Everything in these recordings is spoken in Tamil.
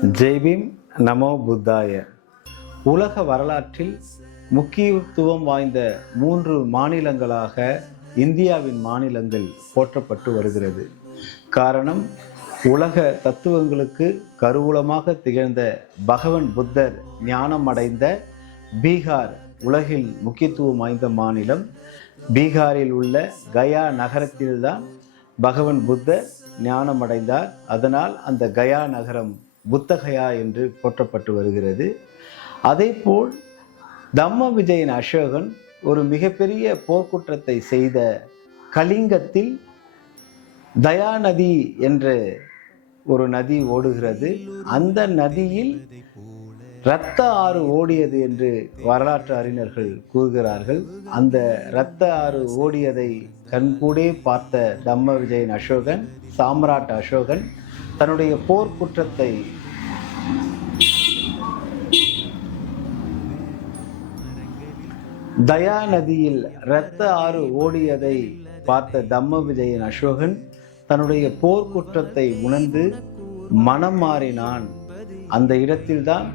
ஜெய்பீம் நமோ புத்தாய. உலக வரலாற்றில் முக்கியத்துவம் வாய்ந்த 3 மாநிலங்களாக இந்தியாவின் மாநிலங்கள் போற்றப்பட்டு வருகிறது. காரணம், உலக தத்துவங்களுக்கு கருவூலமாக திகழ்ந்த பகவான் புத்தர் ஞானம் அடைந்த பீகார் உலகில் முக்கியத்துவம் வாய்ந்த மாநிலம். பீகாரில் உள்ள கயா நகரத்தில்தான் பகவான் புத்தர் ஞானம் அடைந்தார். அதனால் அந்த கயா நகரம் புத்தகயா என்று போற்றப்பட்டு வருகிறது. அதேபோல் தம்ம விஜயன் அசோகன் ஒரு மிகப்பெரிய போர்க்குற்றத்தை செய்த கலிங்கத்தில் தயா நதி என்ற ஒரு நதி ஓடுகிறது. அந்த நதியில் இரத்த ஆறு ஓடியது என்று வரலாற்று அறிஞர்கள் கூறுகிறார்கள். அந்த இரத்த ஆறு ஓடியதை கண்கூடே பார்த்த தம்ம விஜயன் அசோகன், சாம்ராட் அசோகன் தன்னுடைய போர்க்குற்றத்தை தயா நதியில் இரத்த ஆறு ஓடியதை பார்த்த தம்ம விஜயன் அசோகன் தன்னுடைய போர்க்குற்றத்தை உணர்ந்து மனம் மாறினான். அந்த இடத்தில்தான்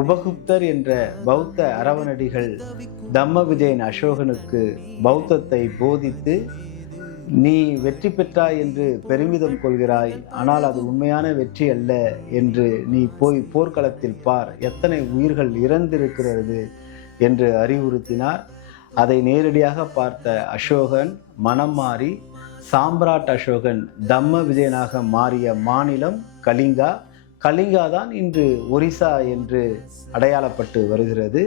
உபகுப்தர் என்ற பௌத்த அரவணடிகள் தம்ம விஜயன் அசோகனுக்கு பௌத்தத்தை போதித்து, நீ வெற்றி பெற்றாய் என்று பெருமிதம் கொள்கிறாய், ஆனால் அது உண்மையான வெற்றி அல்ல என்று நீ போய் போர்க்களத்தில் பார், எத்தனை உயிர்கள் இறந்திருக்கிறது என்று அறிவுறுத்தினார். அதை நேரடியாக பார்த்த அசோகன் மனம் மாறி சாம்ராட் அசோகன் தம்ம விஜயனாக மாறிய மாநிலம் கலிங்கா. கலிங்கா தான் இன்று ஒரிசா என்று அடையாளப்பட்டு வருகிறது.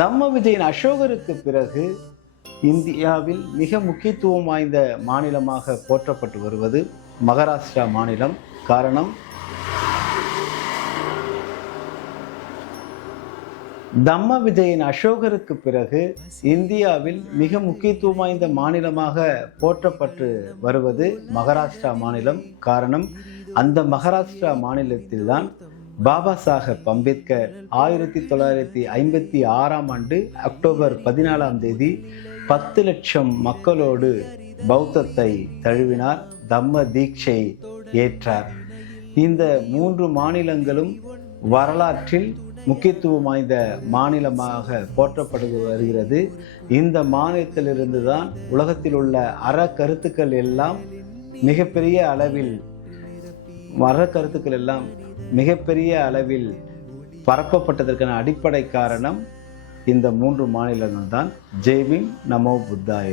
தம்ம விஜயன் அசோகருக்கு பிறகு இந்தியாவில் மிக முக்கியத்துவம் வாய்ந்த மாநிலமாக போற்றப்பட்டு வருவது மகாராஷ்டிரா மாநிலம். காரணம், தம்ம விஜயன் அசோகருக்கு பிறகு இந்தியாவில் மிக முக்கியத்துவம் வாய்ந்த மாநிலமாக போற்றப்பட்டு வருவது மகாராஷ்டிரா மாநிலம். காரணம், அந்த மகாராஷ்டிரா மாநிலத்தில்தான் பாபா சாஹேப் அம்பேத்கர் 1956ஆம் ஆண்டு அக்டோபர் 14ஆம் தேதி 10 லட்சம் மக்களோடு பௌத்தத்தை தழுவினார், தம்ம தீட்சை ஏற்றார். இந்த 3 மாநிலங்களும் வரலாற்றில் முக்கியத்துவம் வாய்ந்த மாநிலமாக போற்றப்பட்டு வருகிறது. இந்த மாநிலத்திலிருந்து தான் உலகத்தில் உள்ள அறக்கருத்துக்கள் எல்லாம் மிகப்பெரிய அளவில் பரப்பப்பட்டதற்கான அடிப்படை காரணம் இந்த 3 மாநிலங்கள் தான். ஜெய்பீம் நமோ புத்தாய.